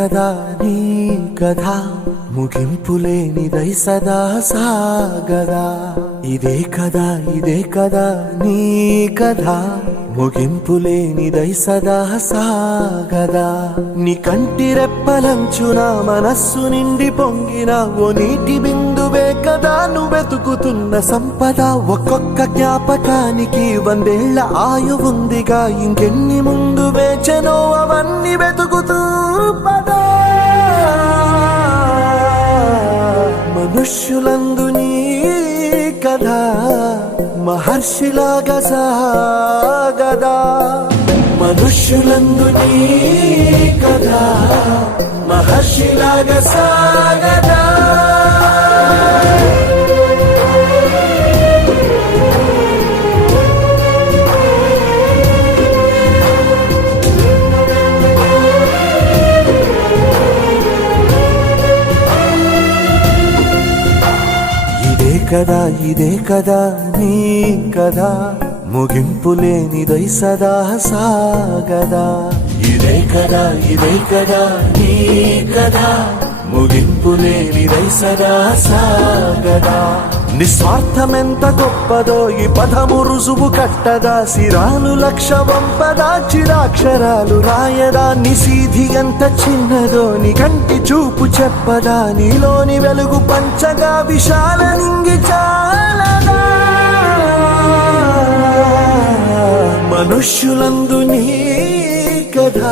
కదా నీ కథ ముగింపులేనిదై సదా సాగదా. ఇదే కదా నీ కథ ముగింపులేనిదై సదా సాగదా. నీ కంటి రెప్పలంచున మనస్సు నిండి పొంగిన ఓ నీటి బిందువే కదా నువ్వెతుకుతున్న సంపద. ఒక్కొక్క జ్ఞాపకానికి 100 ఏళ్ల ఆయువుందిగా, ఇంకెన్ని ముందు వేచెనో అవన్నీ వెతుకుతూ పదా. మనుష్యులందు నీ కథ మహర్షిలాగా సాగదా. మనుష్యులందు నీ కథ మహర్షిలాగా సాగదా. ఇదే కదా నీ కథ ముగింపులేనిదై సదా సాగదా. ఇదే కదా నీ కథ ముగింపులేనిదై సదా సాగదా. నిస్వార్థమెంత గొప్పదో ఈ పదము రుజువు కట్టదా. సిరాలు లక్ష వంపదా, చిరాక్షరాలు రాయదా. నిశీధి ఎంత చిన్నదో నీ కంటి చూపు చెప్పదా. నీలోని వెలుగు పంచగా విశాల నింగి చాలదా. మనుష్యులందు నీ కథ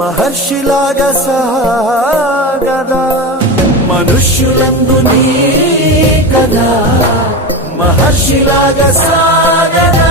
మహర్షిలాగా సాగదా. మనుష్యులందు నీ కథ మహర్షిలాగా సాగదా.